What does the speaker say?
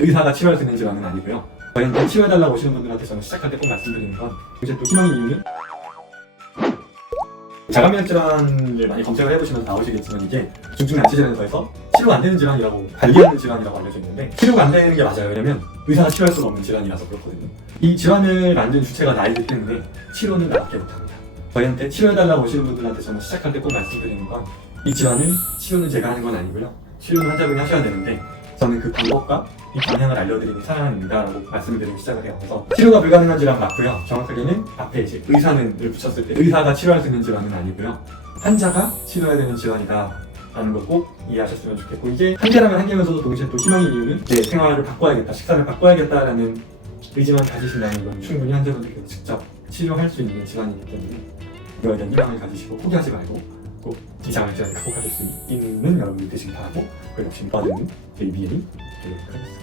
의사가 치료할 수 있는 질환은 아니고요. 저희한테 치료해달라고 오시는 분들한테 저는 시작할 때 꼭 말씀드리는 건 이제 또 희망의 이유는 자가면역 질환을 많이 검색을 해보시면 나오시겠지만 이게 중증 난치질환에서 치료가 안 되는 질환이라고 관리하는 질환이라고 알려져 있는데 치료가 안 되는 게 맞아요. 왜냐면 의사가 치료할 수가 없는 질환이라서 그렇거든요. 이 질환을 만든 주체가 나이기 때문에 치료는 나밖에 못합니다. 저희한테 치료해달라고 오시는 분들한테 저는 시작할 때 꼭 말씀드리는 건 이 질환을 치료는 제가 하는 건 아니고요. 치료는 환자분이 하셔야 되는데 저는 그 방법과 이 방향을 알려드리는 사람입니다라고 말씀을 드리기 시작을. 그래서 치료가 불가능한 질환 맞고요. 정확하게는 앞에 이제 의사는을 붙였을 때 의사가 치료할 수 있는 질환은 아니고요. 환자가 치료해야 되는 질환이다. 라는 걸꼭 이해하셨으면 좋겠고 이게 한계라면 한계면서도 동시에 또 희망의 이유는 내 생활을 바꿔야겠다, 식사를 바꿔야겠다라는 의지만 가지신다는 건 충분히 환자분들께 직접 치료할 수 있는 질환이기 때문에 이거에 대한 희망을 가지시고 포기하지 말고 꼭 이상한 질환을 극복하실 수 있는 여러분이 되시길 바라고 그리고 받은 ABA 되도록 하겠습니다.